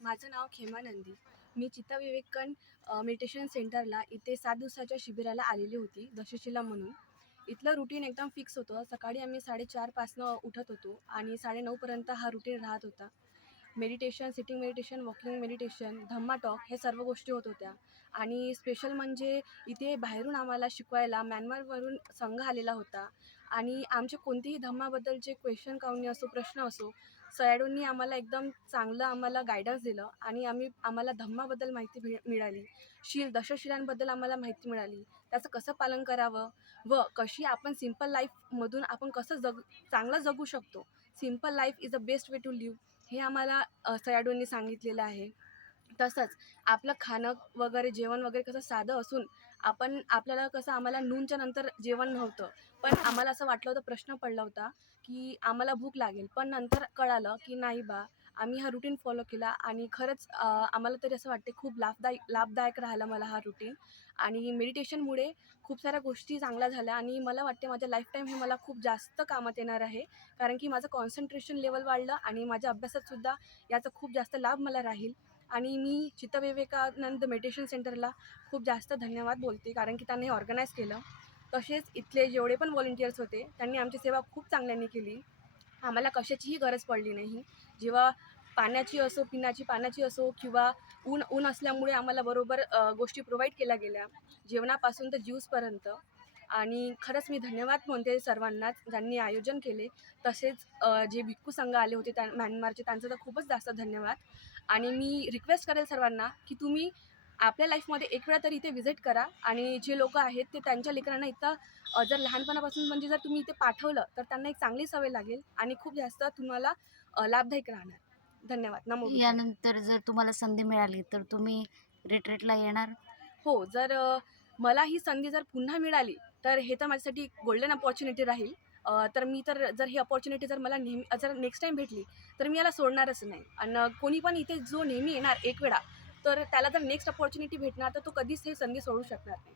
माझं नाव खेमा नंदी. मी चित्ता विवेकन मेडिटेशन सेंटरला इथे 7 दिवसाच्या शिबिराला आलेली होती, दशशिला म्हणून. इथलं रुटीन एकदम फिक्स होतं. सकाळी आम्ही 4:30 पासनं उठत होतो आणि 9:30 पर्यंत हा रुटीन राहत होता. Meditation, sitting meditation, walking meditation, Dhamma talk हे सर्व गोष्टी होत होत्या. आणि स्पेशल म्हणजे इथे बाहेरून आम्हाला शिकवायला म्यानमारवरून संघ आलेला होता आणि आमचे कोणतेही धम्माबद्दलचे क्वेश्चन काउंनी असो, प्रश्न असो, सयाडोंनी आम्हाला एकदम चांगलं आम्हाला गायडन्स दिलं आणि आम्हाला धम्माबद्दल माहिती मिळाली. दशशिलांबद्दल आम्हाला माहिती मिळाली. त्याचं कसं पालन करावं व कशी आपण सिंपल लाईफमधून आपण कसं चांगलं जगू शकतो. Simple life is the best way to live हे आम्हाला सयाडोंनी सांगितलेलं आहे. तसंच आपलं खाणं वगैरे, जेवण वगैरे कसं साधं असून आपल्याला कसं आम्हाला नूनच्या नंतर जेवण नव्हतं. पण आम्हाला असं वाटलं होतं, प्रश्न पडला होता, की आम्हाला भूक लागेल. पण नंतर कळालं, की नाही बा, आम्ही हा रुटीन फॉलो केला आणि खरंच आम्हाला तरी असं वाटते खूप लाभदायक राहिला मला हा रुटीन. आणि मेडिटेशनमुळे खूप साऱ्या गोष्टी चांगल्या झाल्या आणि मला वाटते माझ्या लाईफटाईम हे मला खूप जास्त कामात येणार आहे. कारण की माझं कॉन्सन्ट्रेशन लेवल वाढलं आणि माझ्या अभ्यासातसुद्धा याचा खूप जास्त लाभ मला राहील. आणि मी चित्त विवेकानंद मेडिटेशन सेंटरला खूप जास्त धन्यवाद बोलते, कारण की त्यांनी ऑर्गनाईज केलं. तसेच इथले जेवढे पण व्हॉलंटियर्स होते त्यांनी आमची सेवा खूप चांगल्याने केली. आम्हाला कशाचीही गरज पडली नाही. जेव्हा पाण्याची असो, पिण्याची पाण्याची असो किंवा ऊन असल्यामुळे आम्हाला बरोबर गोष्टी प्रोव्हाइड केल्या गेल्या, जेवणापासून तर ज्यूसपर्यंत. आणि खरंच मी धन्यवाद म्हणते सर्वांनाच ज्यांनी आयोजन केले. तसेच जे भिक्खू संघ आले होते म्यानमारचे, त्यांचं तर खूपच जास्त धन्यवाद. आणि मी रिक्वेस्ट करेल सर्वांना, की तुम्ही आपल्या लाईफमध्ये एक वेळा तरी इथे व्हिजिट करा आणि जे लोकं आहेत ते त्यांच्या लेकरांना इथं जर लहानपणापासून म्हणजे जर तुम्ही इथे पाठवलं तर त्यांना एक चांगली सवय लागेल आणि खूप जास्त तुम्हाला लाभदायक राहणार. धन्यवाद. नमो बुद्धाय. यानंतर जर तुम्हाला संधी मिळाली तर तुम्ही रिट्रीटला येणार? हो, जर मला ही संधी जर पुन्हा मिळाली तर हे तर माझ्यासाठी गोल्डन अपॉर्च्युनिटी राहील. तर मी जर ही अपॉर्च्युनिटी जर मला जर नेक्स्ट टाईम भेटली तर मी याला सोडणारच नाही. आणि कोणी पण इथे जो नेहमी येणार एक वेळा, तर त्याला जर नेक्स्ट अपॉर्च्युनिटी भेटणार तर तो कधीच ही संधी सोडू शकणार नाही.